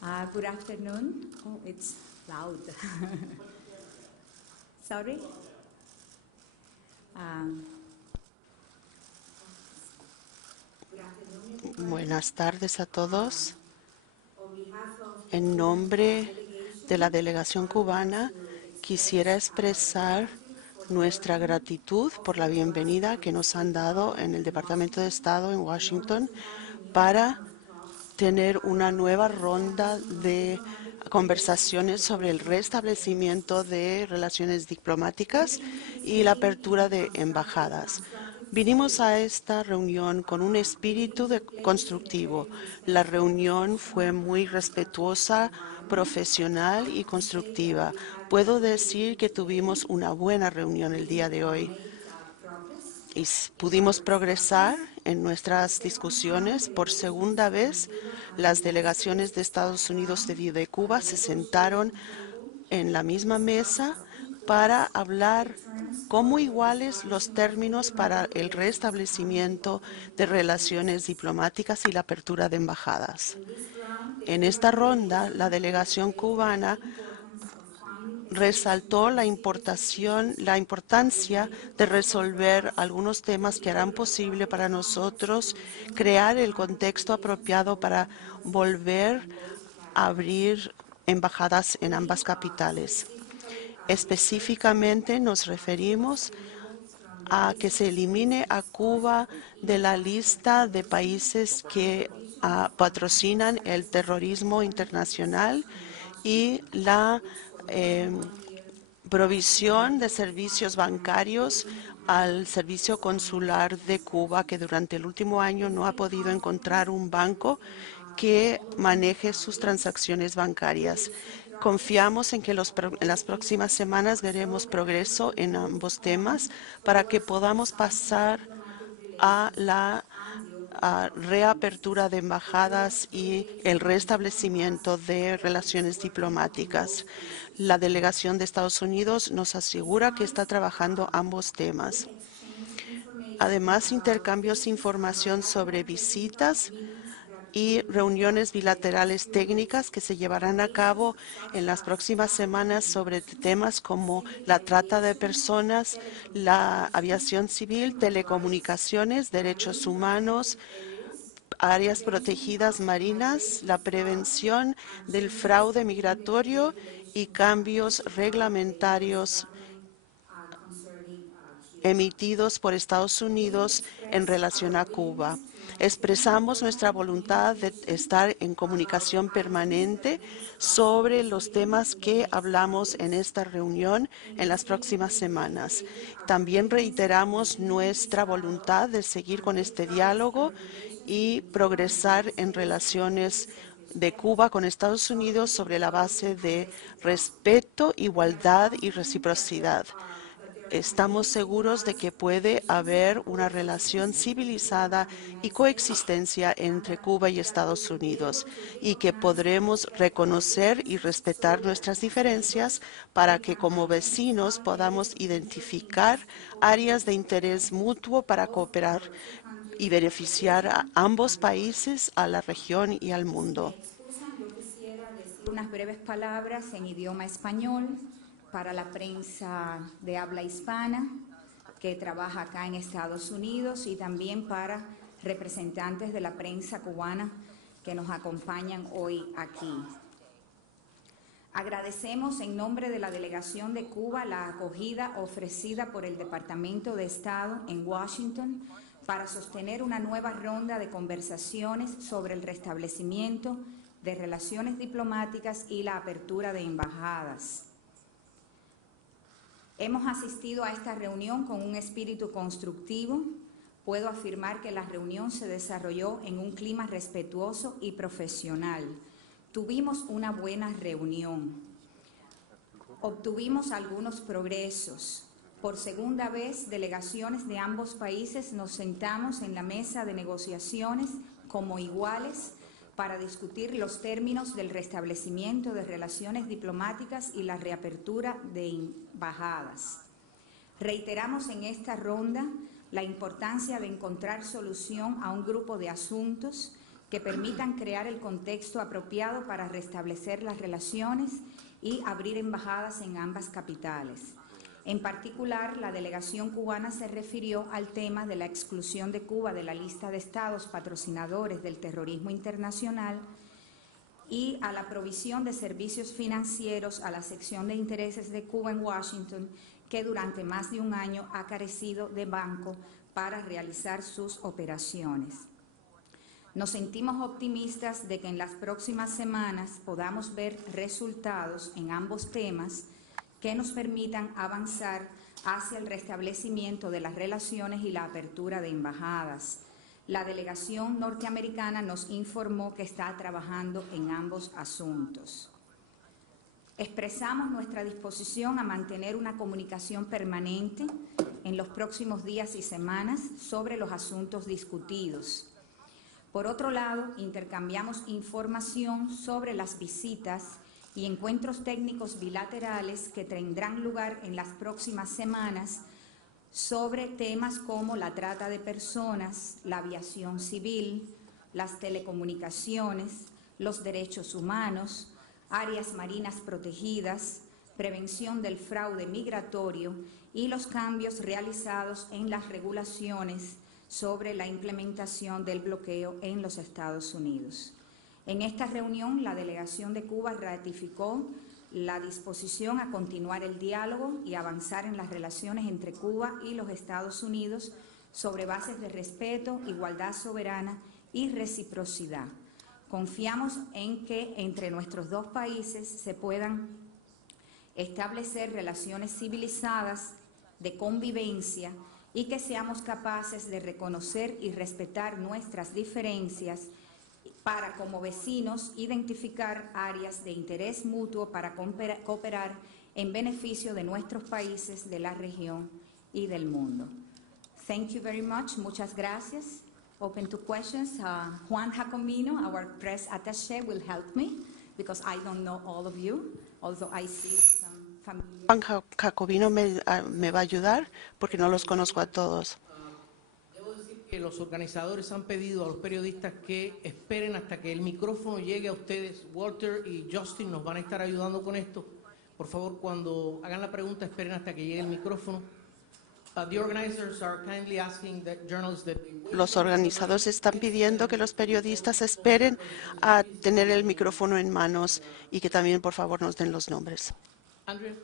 Good afternoon. Oh, it's loud. Sorry. Buenas tardes a todos. En nombre de la delegación cubana, quisiera expresar nuestra gratitud por la bienvenida que nos han dado en el Departamento de Estado en Washington para tener una nueva ronda de conversaciones sobre el restablecimiento de relaciones diplomáticas y la apertura de embajadas. Vinimos a esta reunión con un espíritu constructivo. La reunión fue muy respetuosa, profesional y constructiva. Puedo decir que tuvimos una buena reunión el día de hoy y pudimos progresar en nuestras discusiones. Por segunda vez, las delegaciones de Estados Unidos y de Cuba se sentaron en la misma mesa para hablar como iguales los términos para el restablecimiento de relaciones diplomáticas y la apertura de embajadas. En esta ronda, la delegación cubana resaltó la importancia de resolver algunos temas que harán posible para nosotros crear el contexto apropiado para volver a abrir embajadas en ambas capitales. Específicamente nos referimos a que se elimine a Cuba de la lista de países que patrocinan el terrorismo internacional y la provisión de servicios bancarios al servicio consular de Cuba, que durante el último año no ha podido encontrar un banco que maneje sus transacciones bancarias. Confiamos en que en las próximas semanas veremos progreso en ambos temas para que podamos pasar a la reapertura de embajadas y el restablecimiento de relaciones diplomáticas. La delegación de Estados Unidos nos asegura que está trabajando ambos temas. Además, intercambios de información sobre visitas y reuniones bilaterales técnicas que se llevarán a cabo en las próximas semanas sobre temas como la trata de personas, la aviación civil, telecomunicaciones, derechos humanos, áreas protegidas marinas, la prevención del fraude migratorio y cambios reglamentarios emitidos por Estados Unidos en relación a Cuba. Expresamos nuestra voluntad de estar en comunicación permanente sobre los temas que hablamos en esta reunión en las próximas semanas. También reiteramos nuestra voluntad de seguir con este diálogo y progresar en relaciones de Cuba con Estados Unidos sobre la base de respeto, igualdad y reciprocidad. Estamos seguros de que puede haber una relación civilizada y coexistencia entre Cuba y Estados Unidos y que podremos reconocer y respetar nuestras diferencias para que como vecinos podamos identificar áreas de interés mutuo para cooperar y beneficiar a ambos países, a la región y al mundo. Yo quisiera decir unas breves palabras en idioma español para la prensa de habla hispana que trabaja acá en Estados Unidos y también para representantes de la prensa cubana que nos acompañan hoy aquí. Agradecemos en nombre de la Delegación de Cuba la acogida ofrecida por el Departamento de Estado en Washington para sostener una nueva ronda de conversaciones sobre el restablecimiento de relaciones diplomáticas y la apertura de embajadas. Hemos asistido a esta reunión con un espíritu constructivo. Puedo afirmar que la reunión se desarrolló en un clima respetuoso y profesional. Tuvimos una buena reunión. Obtuvimos algunos progresos. Por segunda vez, delegaciones de ambos países nos sentamos en la mesa de negociaciones como iguales para discutir los términos del restablecimiento de relaciones diplomáticas y la reapertura de embajadas. Reiteramos en esta ronda la importancia de encontrar solución a un grupo de asuntos que permitan crear el contexto apropiado para restablecer las relaciones y abrir embajadas en ambas capitales. En particular, la delegación cubana se refirió al tema de la exclusión de Cuba de la lista de estados patrocinadores del terrorismo internacional y a la provisión de servicios financieros a la sección de intereses de Cuba en Washington, que durante más de un año ha carecido de banco para realizar sus operaciones. Nos sentimos optimistas de que en las próximas semanas podamos ver resultados en ambos temas que nos permitan avanzar hacia el restablecimiento de las relaciones y la apertura de embajadas. La delegación norteamericana nos informó que está trabajando en ambos asuntos. Expresamos nuestra disposición a mantener una comunicación permanente en los próximos días y semanas sobre los asuntos discutidos. Por otro lado, intercambiamos información sobre las visitas y encuentros técnicos bilaterales que tendrán lugar en las próximas semanas sobre temas como la trata de personas, la aviación civil, las telecomunicaciones, los derechos humanos, áreas marinas protegidas, prevención del fraude migratorio y los cambios realizados en las regulaciones sobre la implementación del bloqueo en los Estados Unidos. En esta reunión, la delegación de Cuba ratificó la disposición a continuar el diálogo y avanzar en las relaciones entre Cuba y los Estados Unidos sobre bases de respeto, igualdad soberana y reciprocidad. Confiamos en que entre nuestros dos países se puedan establecer relaciones civilizadas de convivencia y que seamos capaces de reconocer y respetar nuestras diferencias para, como vecinos, identificar áreas de interés mutuo para cooperar en beneficio de nuestros países, de la región y del mundo. Thank you very much. Muchas gracias. Open to questions. Juan Jacomino, our press attaché, will help me because I don't know all of you, although I see some familiar. Juan Jacobino me va a ayudar porque no los conozco a todos. Debo decir que los organizadores han pedido a los periodistas que esperen hasta que el micrófono llegue a ustedes. Walter y Justin nos van a estar ayudando con esto. Por favor, cuando hagan la pregunta, esperen hasta que llegue el micrófono. Los organizadores están pidiendo que los periodistas esperen a tener el micrófono en manos y que también, por favor, nos den los nombres. Andrea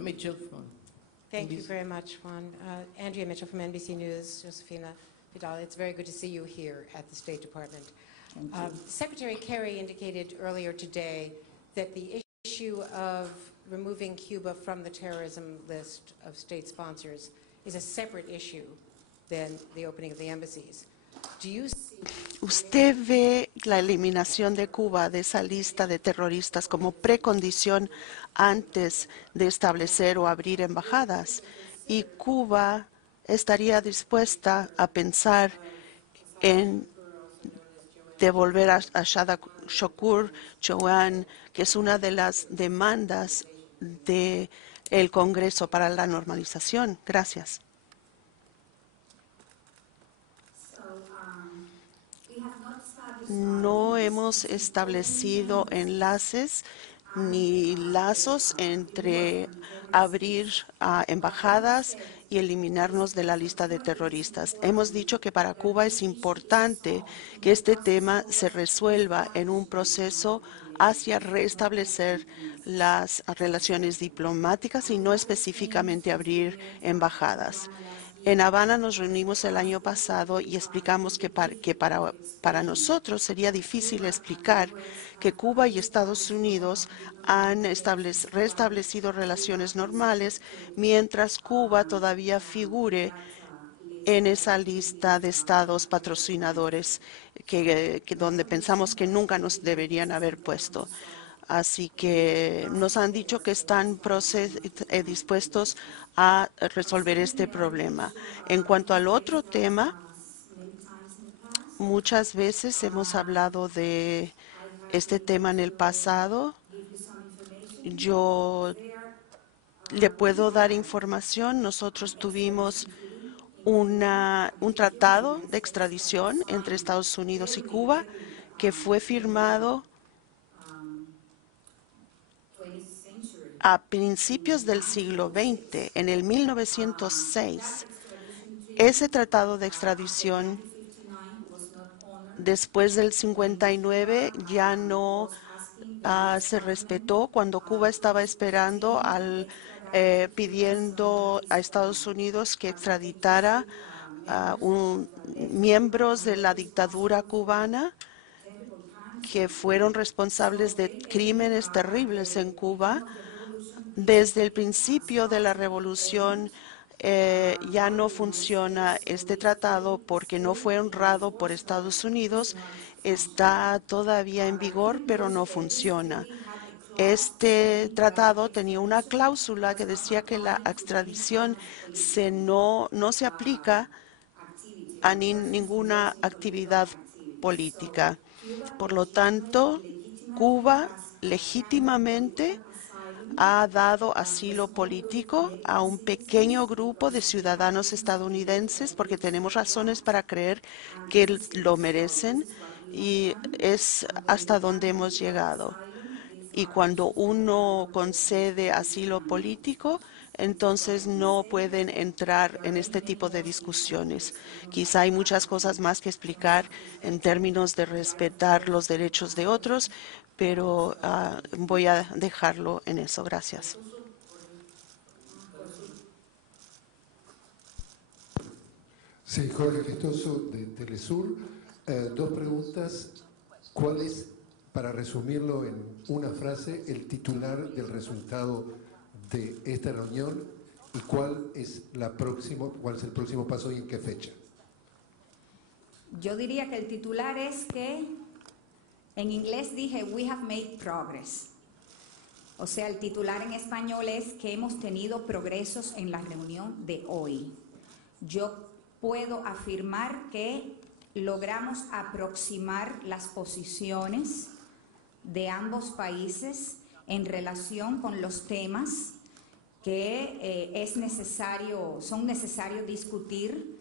Mitchell. Thank you very much, Juan. Andrea Mitchell from NBC News, Josefina Vidal. It's very good to see you here at the State Department. Secretary Kerry indicated earlier today that the issue of removing Cuba from the terrorism list of state sponsors is a separate issue than the opening of the embassies. Do you see... ¿Usted ve la eliminación de Cuba de esa lista de terroristas como precondición antes de establecer o abrir embajadas? ¿Y Cuba estaría dispuesta a pensar en devolver a Shada Shokur Chowan, que es una de las demandas del Congreso para la normalización? Gracias. No hemos establecido enlaces ni lazos entre abrir embajadas y eliminarnos de la lista de terroristas. Hemos dicho que para Cuba es importante que este tema se resuelva en un proceso hacia restablecer las relaciones diplomáticas y no específicamente abrir embajadas. En Habana nos reunimos el año pasado y explicamos que para nosotros sería difícil explicar que Cuba y Estados Unidos han restablecido relaciones normales mientras Cuba todavía figure en esa lista de estados patrocinadores donde pensamos que nunca nos deberían haber puesto. Así que nos han dicho que están dispuestos a resolver este problema. En cuanto al otro tema, muchas veces hemos hablado de este tema en el pasado. Yo le puedo dar información. Nosotros tuvimos un tratado de extradición entre Estados Unidos y Cuba que fue firmado a principios del siglo XX, en el 1906. Ese tratado de extradición, después del 59, ya no se respetó cuando Cuba estaba esperando pidiendo a Estados Unidos que extraditara a miembros de la dictadura cubana que fueron responsables de crímenes terribles en Cuba. Desde el principio de la revolución ya no funciona este tratado porque no fue honrado por Estados Unidos. Está todavía en vigor, pero no funciona. Este tratado tenía una cláusula que decía que la extradición no se aplica a ninguna actividad política. Por lo tanto, Cuba legítimamente ha dado asilo político a un pequeño grupo de ciudadanos estadounidenses porque tenemos razones para creer que lo merecen, y es hasta donde hemos llegado. Y cuando uno concede asilo político, entonces no pueden entrar en este tipo de discusiones. Quizá hay muchas cosas más que explicar en términos de respetar los derechos de otros, pero voy a dejarlo en eso. Gracias. Sí, Jorge Gestoso de Telesur. Dos preguntas. ¿Cuál es, para resumirlo en una frase, el titular del resultado de esta reunión y cuál es el próximo paso y en qué fecha? Yo diría que el titular es que, en inglés dije, we have made progress. O sea, el titular en español es que hemos tenido progresos en la reunión de hoy. Yo puedo afirmar que logramos aproximar las posiciones de ambos países en relación con los temas que son necesarios discutir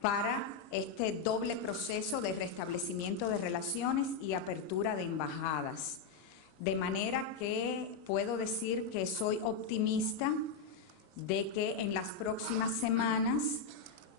para este doble proceso de restablecimiento de relaciones y apertura de embajadas. De manera que puedo decir que soy optimista de que en las próximas semanas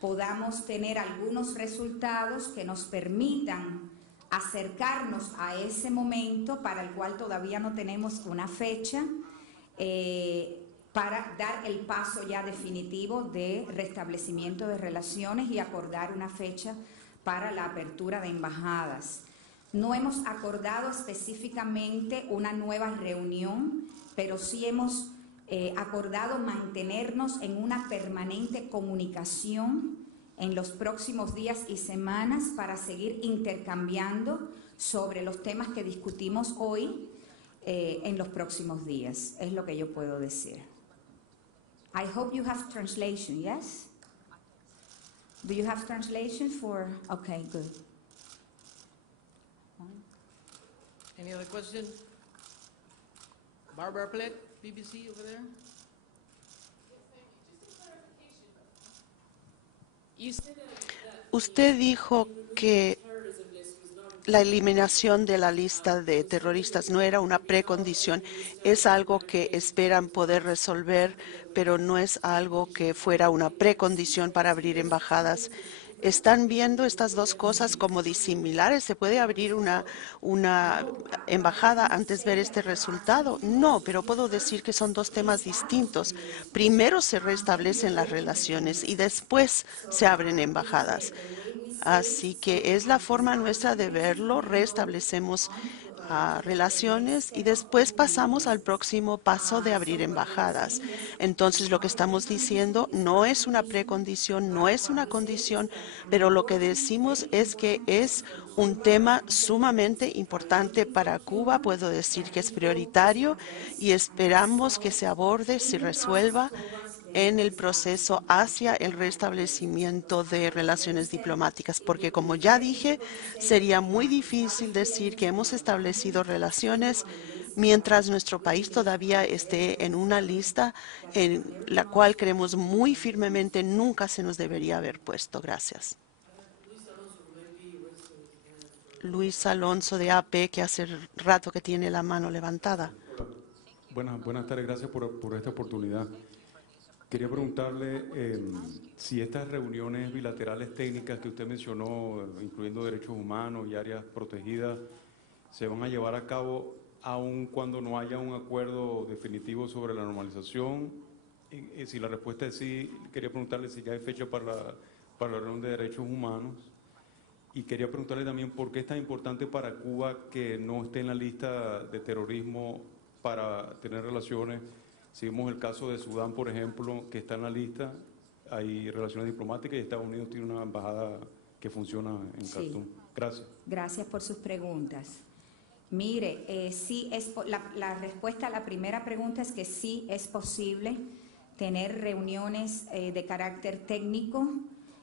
podamos tener algunos resultados que nos permitan acercarnos a ese momento para el cual todavía no tenemos una fecha, para dar el paso ya definitivo de restablecimiento de relaciones y acordar una fecha para la apertura de embajadas. No hemos acordado específicamente una nueva reunión, pero sí hemos acordado mantenernos en una permanente comunicación en los próximos días y semanas para seguir intercambiando sobre los temas que discutimos hoy en los próximos días. Es lo que yo puedo decir. I hope you have translation, yes? Do you have translation for? Okay, good. Any other question? Barbara Plett, BBC over there. Usted dijo que la eliminación de la lista de terroristas no era una precondición. Es algo que esperan poder resolver, pero no es algo que fuera una precondición para abrir embajadas. ¿Están viendo estas dos cosas como disimilares? ¿Se puede abrir una embajada antes de ver este resultado? No, pero puedo decir que son dos temas distintos. Primero se restablecen las relaciones y después se abren embajadas. Así que es la forma nuestra de verlo. Restablecemos relaciones y después pasamos al próximo paso de abrir embajadas. Entonces, lo que estamos diciendo no es una precondición, no es una condición, pero lo que decimos es que es un tema sumamente importante para Cuba. Puedo decir que es prioritario y esperamos que se aborde, se resuelva en el proceso hacia el restablecimiento de relaciones diplomáticas, porque como ya dije, sería muy difícil decir que hemos establecido relaciones, mientras nuestro país todavía esté en una lista en la cual creemos muy firmemente nunca se nos debería haber puesto. Gracias. Luis Alonso de AP, que hace rato que tiene la mano levantada. Buenas tardes, gracias por esta oportunidad. Quería preguntarle si estas reuniones bilaterales técnicas que usted mencionó, incluyendo derechos humanos y áreas protegidas, se van a llevar a cabo aun cuando no haya un acuerdo definitivo sobre la normalización. Si la respuesta es sí, quería preguntarle si ya hay fecha para la reunión de derechos humanos. Y quería preguntarle también por qué es tan importante para Cuba que no esté en la lista de terrorismo para tener relaciones. Si vemos el caso de Sudán, por ejemplo, que está en la lista, hay relaciones diplomáticas y Estados Unidos tiene una embajada que funciona en Khartoum. Gracias. Gracias por sus preguntas. Mire, sí la respuesta a la primera pregunta es que sí es posible tener reuniones de carácter técnico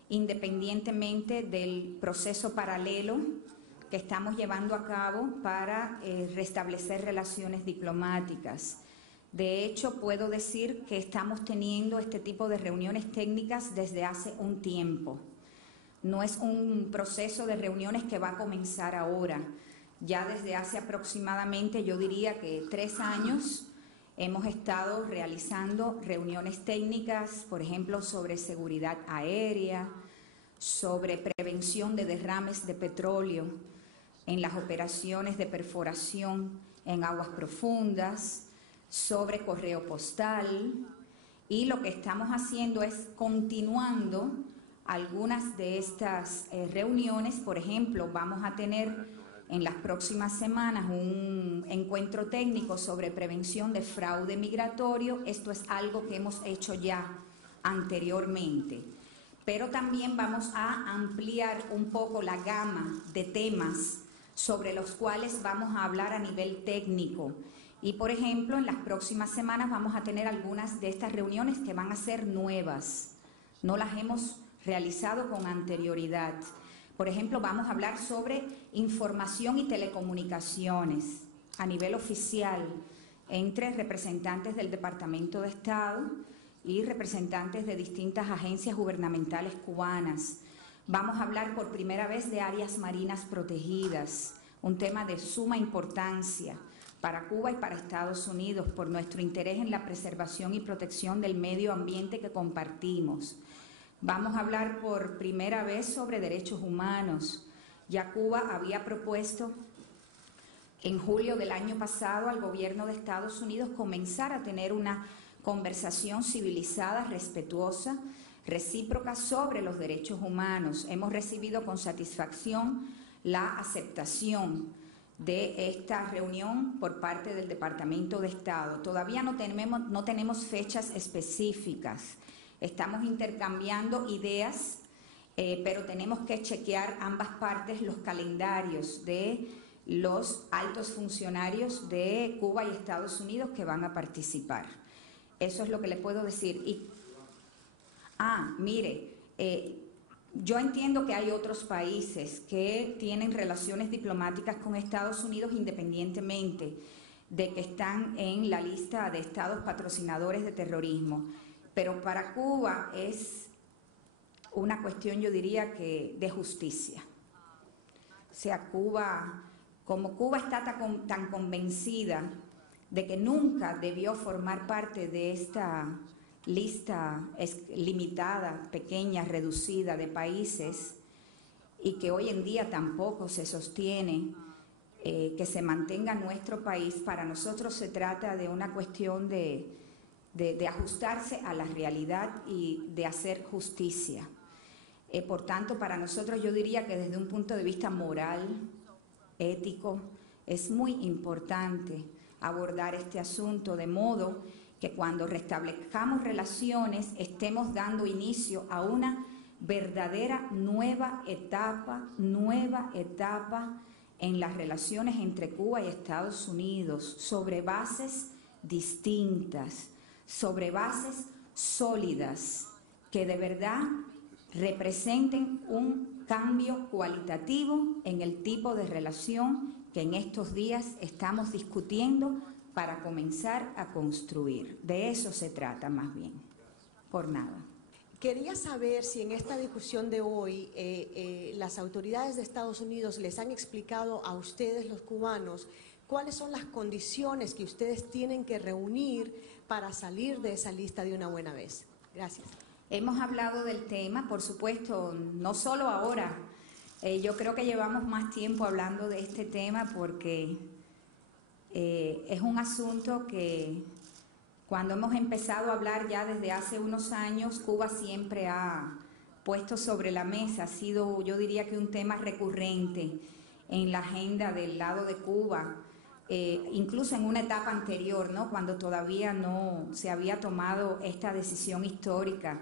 independientemente del proceso paralelo que estamos llevando a cabo para restablecer relaciones diplomáticas. De hecho, puedo decir que estamos teniendo este tipo de reuniones técnicas desde hace un tiempo. No es un proceso de reuniones que va a comenzar ahora. Ya desde hace aproximadamente, yo diría que 3 años, hemos estado realizando reuniones técnicas, por ejemplo, sobre seguridad aérea, sobre prevención de derrames de petróleo en las operaciones de perforación en aguas profundas, sobre correo postal, y lo que estamos haciendo es continuando algunas de estas reuniones. Por ejemplo, vamos a tener en las próximas semanas un encuentro técnico sobre prevención de fraude migratorio. Esto es algo que hemos hecho ya anteriormente. Pero también vamos a ampliar un poco la gama de temas sobre los cuales vamos a hablar a nivel técnico. Y, por ejemplo, en las próximas semanas vamos a tener algunas de estas reuniones que van a ser nuevas. No las hemos realizado con anterioridad. Por ejemplo, vamos a hablar sobre información y telecomunicaciones a nivel oficial entre representantes del Departamento de Estado y representantes de distintas agencias gubernamentales cubanas. Vamos a hablar por primera vez de áreas marinas protegidas, un tema de suma importancia para Cuba y para Estados Unidos por nuestro interés en la preservación y protección del medio ambiente que compartimos. Vamos a hablar por primera vez sobre derechos humanos. Ya Cuba había propuesto en julio del año pasado al gobierno de Estados Unidos comenzar a tener una conversación civilizada, respetuosa, recíproca sobre los derechos humanos. Hemos recibido con satisfacción la aceptación de esta reunión por parte del Departamento de Estado. Todavía no tenemos fechas específicas. Estamos intercambiando ideas, pero tenemos que chequear ambas partes los calendarios de los altos funcionarios de Cuba y Estados Unidos que van a participar. Eso es lo que le puedo decir. Mire, yo entiendo que hay otros países que tienen relaciones diplomáticas con Estados Unidos independientemente de que están en la lista de estados patrocinadores de terrorismo. Pero para Cuba es una cuestión, yo diría, que de justicia. O sea, como Cuba está tan convencida de que nunca debió formar parte de esta lista limitada, pequeña, reducida de países, y que hoy en día tampoco se sostiene que se mantenga nuestro país, para nosotros se trata de una cuestión de ajustarse a la realidad y de hacer justicia. Por tanto, para nosotros yo diría que desde un punto de vista moral, ético, es muy importante abordar este asunto de modo que cuando restablezcamos relaciones estemos dando inicio a una verdadera nueva etapa en las relaciones entre Cuba y Estados Unidos, sobre bases distintas, sobre bases sólidas, que de verdad representen un cambio cualitativo en el tipo de relación que en estos días estamos discutiendo para comenzar a construir. De eso se trata más bien, por nada. Quería saber si en esta discusión de hoy las autoridades de Estados Unidos les han explicado a ustedes, los cubanos, cuáles son las condiciones que ustedes tienen que reunir para salir de esa lista de una buena vez. Gracias. Hemos hablado del tema, por supuesto, no solo ahora. Yo creo que llevamos más tiempo hablando de este tema porque es un asunto que cuando hemos empezado a hablar ya desde hace unos años, Cuba siempre ha puesto sobre la mesa, ha sido, yo diría que un tema recurrente en la agenda del lado de Cuba, incluso en una etapa anterior, ¿no? Cuando todavía no se había tomado esta decisión histórica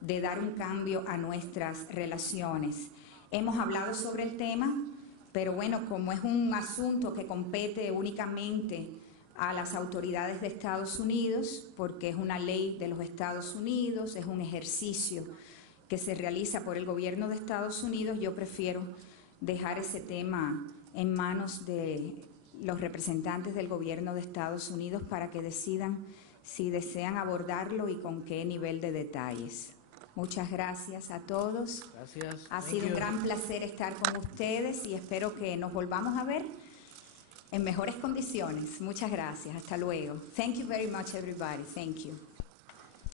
de dar un cambio a nuestras relaciones. Hemos hablado sobre el tema, pero bueno, como es un asunto que compete únicamente a las autoridades de Estados Unidos, porque es una ley de los Estados Unidos, es un ejercicio que se realiza por el gobierno de Estados Unidos, yo prefiero dejar ese tema en manos de los representantes del gobierno de Estados Unidos para que decidan si desean abordarlo y con qué nivel de detalles. Muchas gracias a todos. Gracias. Ha sido un gran placer estar con ustedes y espero que nos volvamos a ver en mejores condiciones. Muchas gracias. Hasta luego. Thank you very much, everybody. Thank you.